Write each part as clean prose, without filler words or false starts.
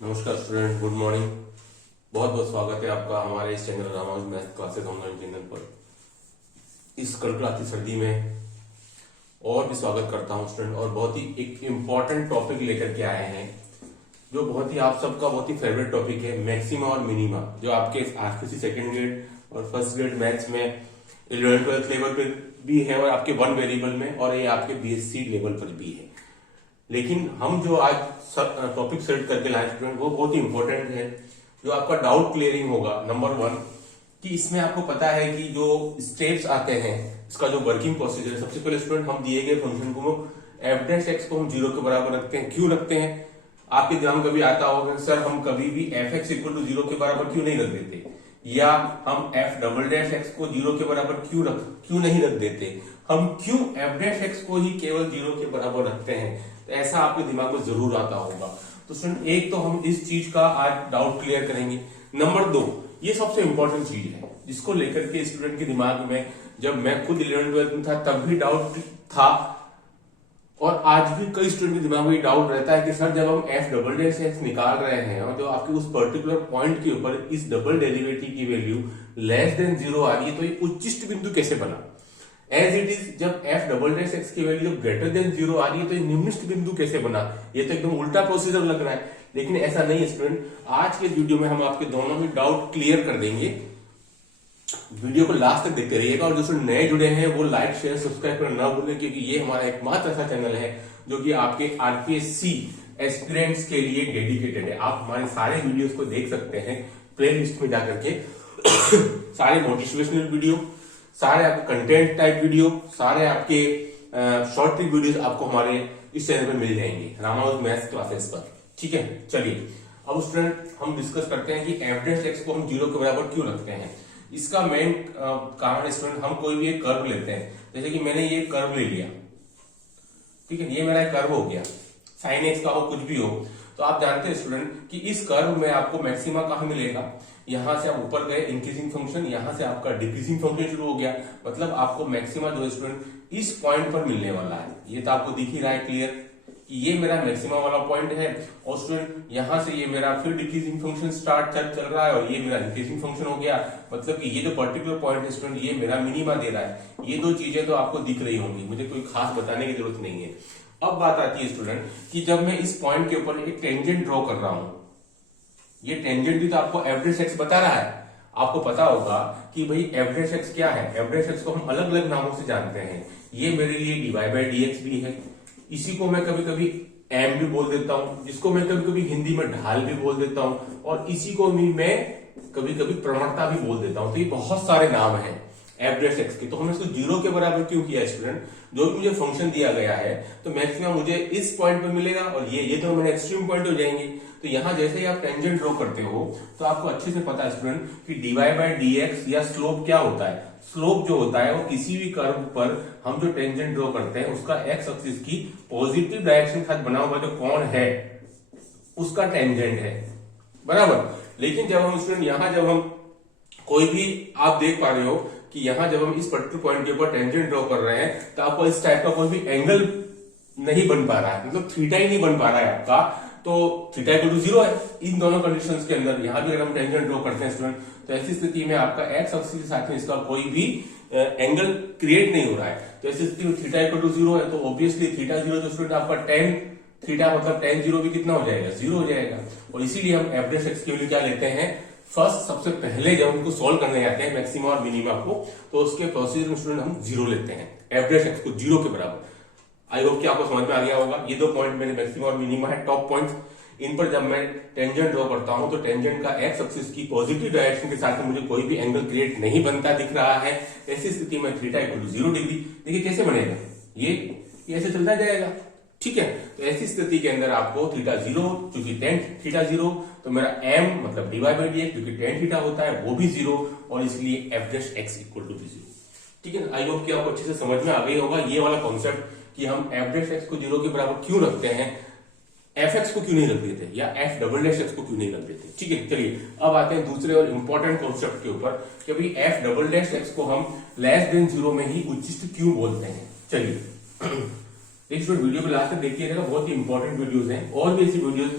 नमस्कार student, good morning. बहुत बहुत स्वागत है आपका हमारे इस channel Ramanuj math classes online channel पर। इस कड़कड़ाती सर्दी में और भी स्वागत करता हूं स्टूडेंट, और बहुत ही एक इम्पॉर्टेंट टॉपिक लेकर के आए हैं जो बहुत ही आप सबका बहुत ही फेवरेट टॉपिक है, मैक्सिमा और मिनिमा, जो आपके आरसीसी सेकेंड ग्रेड और फर्स्ट ग्रेड मैथ्स में 11th-12th लेवल पर भी है और आपके वन वेरिएबल में, और ये आपके बीएससी लेवल पर भी है। लेकिन हम जो आज टॉपिक सेलेक्ट करके लाए स्टूडेंट, वो बहुत ही इंपॉर्टेंट है, जो आपका डाउट क्लियरिंग होगा। नंबर वन, कि इसमें आपको पता है कि जो स्टेप्स आते हैं, इसका जो वर्किंग प्रोसीजर है। सबसे पहले स्टूडेंट, हम दिए गए फंक्शन को एफ डैश एक्स को हम 0 के बराबर रखते हैं। क्यों रखते हैं? आपके दिमाग कभी आता होगा सर हम कभी भी एफ एक्स इक्वल टू 0 के बराबर क्यों नहीं रख देते, या हम एफ डबल डैश एक्स को 0 के बराबर क्यों नहीं रख देते, हम क्यों एफ डैश एक्स को ही केवल 0 के बराबर रखते हैं। तो ऐसा आपके दिमाग में जरूर आता होगा। तो स्टूडेंट, एक तो हम इस चीज का आज डाउट क्लियर करेंगे। नंबर दो, ये सबसे इंपॉर्टेंट चीज है जिसको लेकर के स्टूडेंट के दिमाग में, जब मैं खुद 11th-12th में था तब भी डाउट था, और आज भी कई स्टूडेंट के दिमाग में ये डाउट रहता है कि सर जब हम एफ डबल डैश एक्स निकाल रहे हैं और जो आपके उस पर्टिकुलर पॉइंट के ऊपर इस डबल डेरिवेटिव की वैल्यू लेस देन 0 आ रही है, तो ये उच्चिष्ट बिंदु कैसे बना। एज इट इज, जब एफ डबल डैश एक्स की वैल्यू ग्रेटर देन 0 आ रही है तो ये निम्निष्ट बिंदु कैसे बना। ये तो एकदम उल्टा प्रोसीजर लग रहा है, लेकिन ऐसा नहीं है स्टूडेंट। आज के वीडियो में हम आपके दोनों ही डाउट क्लियर कर देंगे। वीडियो को लास्ट तक देखते रहिएगा, और जो स्टूडेंट नए जुड़े हैं वो लाइक शेयर सब्सक्राइब करना ना भूलें, क्योंकि ये हमारा एकमात्र ऐसा चैनल है जो कि आपके आरपीएससी एस्पिरेंट्स के लिए डेडिकेटेड है। आप हमारे सारे वीडियोस को देख सकते हैं प्ले लिस्ट में जाकर के। सारे मोटिवेशनल वीडियो, सारे आपके कंटेंट टाइप वीडियो, सारे आपके शॉर्ट ट्रिक वीडियोस आपको हमारे इस चैनल पे मिल जाएंगे रामानुज मैथ्स क्लासेस पर। ठीक है, चलिए अब स्टूडेंट हम डिस्कस करते हैं कि एफ डैश एक्स को हम 0 के बराबर क्यों रखते हैं। इसका मेन कारण स्टूडेंट, हम कोई भी एक कर्व लेते हैं, जैसे कि मैंने ये कर्व ले लिया, ठीक है, ये मेरा एक कर्व हो गया, साइन एक्स का हो कुछ भी हो, तो आप जानते हैं स्टूडेंट कि इस कर्व में आपको मैक्सिमा कहां मिलेगा। यहां से आप ऊपर गए इंक्रीजिंग फंक्शन, यहां से आपका डिक्रीजिंग फंक्शन शुरू हो गया, मतलब आपको मैक्सिमा जो है स्टूडेंट इस पॉइंट पर मिलने वाला है। ये तो आपको दिख ही रहा है क्लियर कि ये मेरा मैक्सिमा वाला पॉइंट है, और स्टूडेंट यहां से ये मेरा फिर डिक्रीजिंग फंक्शन स्टार्ट चल रहा है, और ये मेरा इंक्रीजिंग फंक्शन हो गया। मतलब कि ये जो पर्टिकुलर पॉइंट है स्टूडेंट, ये मेरा मिनिमा दे रहा है। ये दो चीजें तो आपको दिख रही होंगी, मुझे कोई खास बताने की जरूरत नहीं है। अब बात आती है स्टूडेंट कि जब मैं इस पॉइंट के ऊपर एक टेंजेंट ड्रॉ कर रहा हूं, ये टेंजेंट भी तो आपको एफ डैश एक्स बता रहा है। आपको पता होगा कि भाई एफ डैश एक्स क्या है। एफ डैश एक्स को हम अलग अलग नामों से जानते हैं। ये मेरे लिए डीवाई बाई डी एक्स भी है, इसी को मैं कभी कभी एम भी बोल देता हूं, जिसको मैं कभी कभी हिंदी में ढाल भी बोल देता हूं, और इसी को भी मैं कभी कभी प्रवणता भी बोल देता हूं। तो ये बहुत सारे नाम हैं एफ डैश एक्स के। तो हमने इसको 0 के बराबर क्यों किया स्टूडेंट, जो भी मुझे फंक्शन दिया गया है तो मैक्सिमम मुझे इस पॉइंट पे मिलेगा, और ये तो मेरे एक्सट्रीम पॉइंट हो जाएंगे। तो यहां जैसे ही आप टेंजेंट ड्रॉ करते हो तो आपको अच्छे से पता है स्टूडेंट कि डीवाई बाई डी एक्स या स्लोप क्या होता है। स्लोप जो होता है वो किसी भी कर्व पर हम जो टेंजेंट ड्रॉ करते हैं उसका एक्स एक्सिस की पॉजिटिव डायरेक्शन के साथ बना हुआ जो कोण है उसका टेंजेंट है, बराबर। लेकिन जब हम स्टूडेंट यहां जब हम कोई भी, आप देख पा रहे हो कि यहां जब हम इस पर्टिकुलर पॉइंट के ऊपर टेंजेंट ड्रॉ कर रहे हैं तो आपको इस टाइप का कोई भी एंगल नहीं बन पा रहा है, मतलब थीटा ही नहीं बन पा रहा है आपका। तो थीटा इक्वल टू 0 है इन दोनों कंडीशंस के अंदर। यहां भी अगर हम टेंजेंट ड्रॉ करते हैं स्टूडेंट, तो ऐसी स्थिति में आपका एक्स एक्सिस के साथ में इसका कोई भी एंगल क्रिएट नहीं हो रहा है। तो ऐसी स्थिति में थीटा इक्वल टू 0 है, तो ऑब्वियसली थीटा 0 तो स्टूडेंट आपका टेन थीटा मतलब टेन 0 भी कितना हो जाएगा, 0 हो जाएगा। और इसीलिए हम एफ डैश एक्स की वैल्यू क्या लेते हैं, फर्स्ट सबसे पहले जब उनको सोल्व करने जाते हैं मैक्सिमा और मिनिमा को, तो उसके प्रोसीजर में स्टूडेंट हम 0 लेते हैं, एफ डैश एक्स को 0 के बराबर। आई होप कि आपको समझ में आ गया होगा। ये दो पॉइंट मेरे मैक्सिमा और मिनिमा है, टॉप पॉइंट। इन पर जब मैं टेंजेंट ड्रॉ करता हूं तो टेंजेंट का एक्स एक्सिस की पॉजिटिव डायरेक्शन के साथ में मुझे कोई भी एंगल क्रिएट नहीं बनता दिख रहा है। ऐसी स्थिति में थीटा इक्वल टू 0 डिग्री, देखिए कैसे बनेगा, ये ऐसे चलता जाएगा, ठीक है। तो ऐसी स्थिति के अंदर आपको थीटा 0, क्योंकि टेन थीटा 0, तो मेरा एम मतलब डीवाई बाई डी एक्स क्योंकि टेन थीटा होता है वो भी 0, और इसलिए f dash x equal to भी 0। ठीक है, आई होप कि आपको अच्छे से समझ में आ गई होगा ये वाला कॉन्सेप्ट कि हम एफ डैश एक्स को 0 के बराबर क्यों रखते हैं, एफ एक्स को क्यों नहीं रख देते, या एफ डबल डैश एक्स को क्यों नहीं रख देते। ठीक है, चलिए अब आते हैं दूसरे और इंपॉर्टेंट कॉन्सेप्ट के ऊपर कि भाई एफ डबल डैश एक्स को हम लेस देन 0 में ही उच्चिष्ट क्यों बोलते हैं। चलिए एक वीडियो को लास्ट तक देखिएगा, बहुत ही इंपॉर्टेंट वीडियोस हैं, और भी ऐसी वीडियोस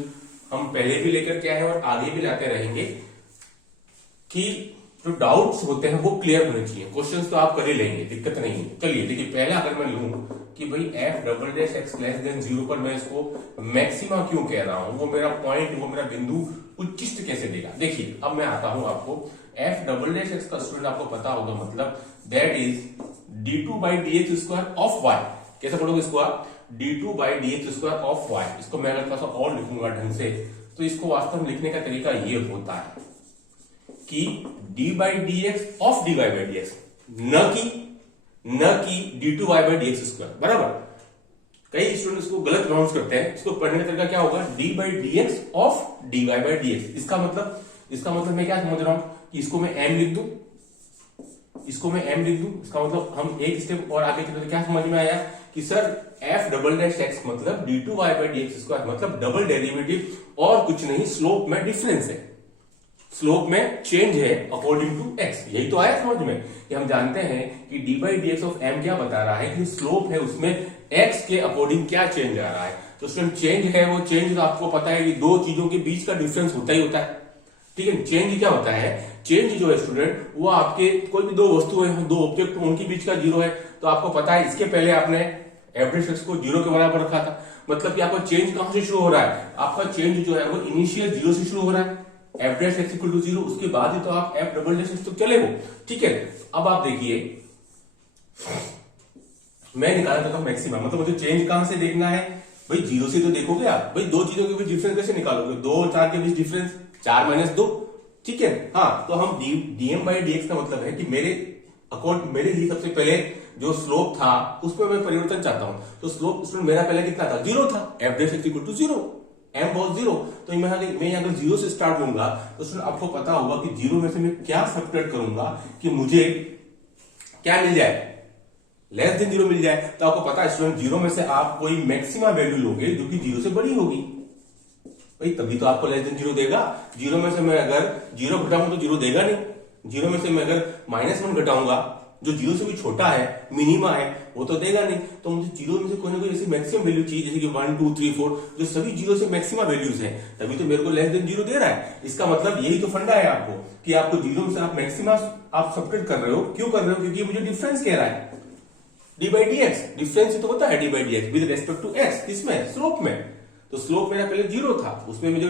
हम पहले भी लेकर के आए हैं और आगे भी लाते रहेंगे कि जो डाउट्स होते हैं वो क्लियर होने चाहिए। क्वेश्चंस तो आप कर ही लेंगे, दिक्कत नहीं है। चलिए देखिए, पहले अगर मैं लूं कि भाई F double dash x less than 0 पर मैं इसको मैक्सिमा क्यों कह रहा हूं, वो मेरा पॉइंट, वो मेरा बिंदु उच्चिष्ट कैसे देगा। देखिए अब मैं आता हूं आपको एफ डबल डैश एक्स का स्टूडेंट आपको पता होगा, मतलब that is d2 by d x square of y. कैसे पढ़ोगे इसको आप, d2 by d x square of y. इसको मैं अगर थोड़ा सा और लिखूंगा ढंग से तो इसको वास्तव में लिखने का तरीका ये होता है कि d by d x of dy by d x, न कि d2 y by d x square, बराबर। कई स्टूडेंट इसको गलत प्रोनाउंस करते हैं। इसको पढ़ने का तरीका क्या होगा, d by d x of dy by d x. इसका मतलब मैं क्या समझ रहा हूं कि इसको मैं m लिख दूं, इसको मैं m लिख दूं। इसका मतलब हम एक स्टेप और आगे चले तो क्या समझ में आया कि sir f double dash x मतलब d2 y by d x square, मतलब डबल डेरिवेटिव और कुछ नहीं, स्लोप में डिफरेंस है, स्लोप में चेंज है अकॉर्डिंग टू x। यही तो आया समझ में कि हम जानते हैं कि d by d x of m क्या बता रहा है कि स्लोप है उसमें x के अकॉर्डिंग क्या चेंज आ रहा है। तो उसमें चेंज है, वो चेंज तो आपको पता है कि दो चीजों के बीच का डिफरेंस होता ही होता है, ठीक है। चेंज क्या होता है, चेंज जो है स्टूडेंट वो आपके कोई भी दो वस्तु है, दो ऑब्जेक्ट, उनके बीच का जीरो है। तो आपको पता है इसके पहले आपने एवरेज एक्स को जीरो के बराबर रखा था, मतलब कि आपका चेंज कहां से शुरू हो रहा है, आपका चेंज जो है वो इनिशियल जीरो से शुरू हो रहा है, एवरेज एक्स इक्वल टू 0। उसके बाद ही तो आप एफ डबल डैश एक्स तो चले हो, ठीक है। अब आप देखिए मैं निकाला था मैक्सिमम, मतलब मुझे चेंज कहां से देखना है भाई, जीरो से तो देखोगे आप। भाई दो चीजों के बीच डिफरेंस कैसे निकालोगे, 2 और 4 के बीच डिफरेंस 4 माइनस 2, ठीक है। हाँ, तो हम डीएम बाई डी एक्स का मतलब है कि मेरे लिए सबसे पहले जो स्लोप था उसमें मैं परिवर्तन चाहता हूं। तो स्लोप स्टूडेंट मेरा पहले कितना था, 0 था, average x equal to 0, m बहुत 0। तो मैं अगर 0 से स्टार्ट लूंगा तो स्टूडेंट आपको पता होगा कि 0 में से मैं क्या सब्ट्रैक्ट करूंगा कि मुझे क्या मिल जाए, लेस देन 0 मिल जाए। तो आपको पता है स्टूडेंट 0 में से आप कोई मैक्सिमा वैल्यू लोगे जो कि 0 से बड़ी होगी, भाई तभी तो आपको लेस देन 0 देगा। 0 में से मैं अगर 0 घटाऊंगा तो 0 देगा नहीं। 0 में से मैं अगर -1 घटाऊंगा जो 0 से भी छोटा है, मिनिमा है, वो तो देगा नहीं। तो मुझे 0 में से कोई ना कोई ऐसी मैक्सिमम वैल्यू चाहिए, जैसे कि 1 2 3 4 जो सभी 0 से मैक्सिमम वैल्यूज हैं, तभी तो मेरे को लेस देन 0 दे रहा है। इसका मतलब यही तो फंडा है आपको कि आपको 0 में से आप मैक्सिमा आप सब्ट्रैक्ट कर रहे हो। क्यों कर रहे हो, क्योंकि मुझे डिफरेंस कह रहा है, d by d x, difference तो होता है d by d x with respect to x, किसमें, स्लोप में। तो स्लोप मेरा पहले 0 था, उसमें मुझे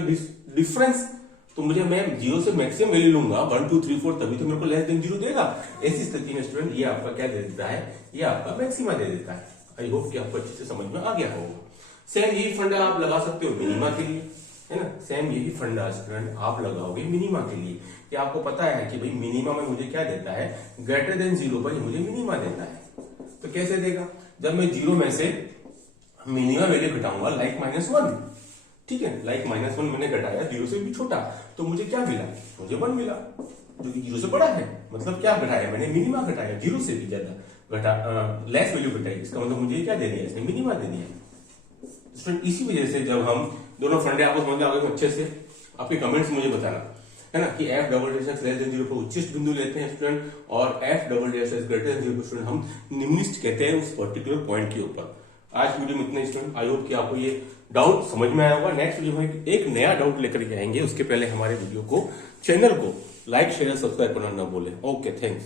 डिफरेंस, तो मुझे मैं 0 से मैक्सिमम वैल्यू लूंगा 1 2 3 4, तभी तो मेरे को लेस देन 0 देगा। ऐसी स्थिति में स्टूडेंट ये आपका क्या दे देता है, ये आपका मैक्सिमा दे देता है। आई होप कि आपको अच्छे से समझ में आ गया होगा। सेम यही फंडा आप लगा सकते हो मिनिमा के लिए, है ना। सेम यही फंडा स्टूडेंट आप लगाओगे मिनिमा के लिए कि आपको पता है कि भाई मिनिमा में मुझे क्या देता है, ग्रेटर देन 0 पर मुझे मिनिमा देता है। तो कैसे देगा, जब मैं 0 में से मिनिमा वैल्यू घटाऊंगा लाइक -1, ठीक है, लाइक -1 मैंने घटाया 0 से भी छोटा, तो मुझे क्या मिला, मुझे 1 मिला जो कि 0 से बड़ा है। मतलब क्या घटाया मैंने, मिनिमा घटाया, 0 से भी ज्यादा लेस वैल्यू घटाई। इसका मतलब मुझे क्या दे दिया, इसने मिनिमा दे दिया। स्टूडेंट इसी वजह से जब हम दोनों फंडे आपको समझ में आ गए अच्छे से, आपके कमेंट्स मुझे बताना, है ना, कि F double dash x less than 0 पर उच्चिष्ट बिंदु लेते हैं स्टूडेंट, और F double dash x greater than 0 पर स्टूडेंट हम निम्निष्ट कहते हैं उस पर्टिकुलर पॉइंट के ऊपर। आज वीडियो में इतने स्टूडेंट, आई होप कि आपको ये डाउट समझ में आया होगा। नेक्स्ट वीडियो में एक नया डाउट लेकर के आएंगे, उसके पहले हमारे वीडियो को, चैनल को लाइक शेयर सब्सक्राइब करना ना भूलें। Okay, thanks.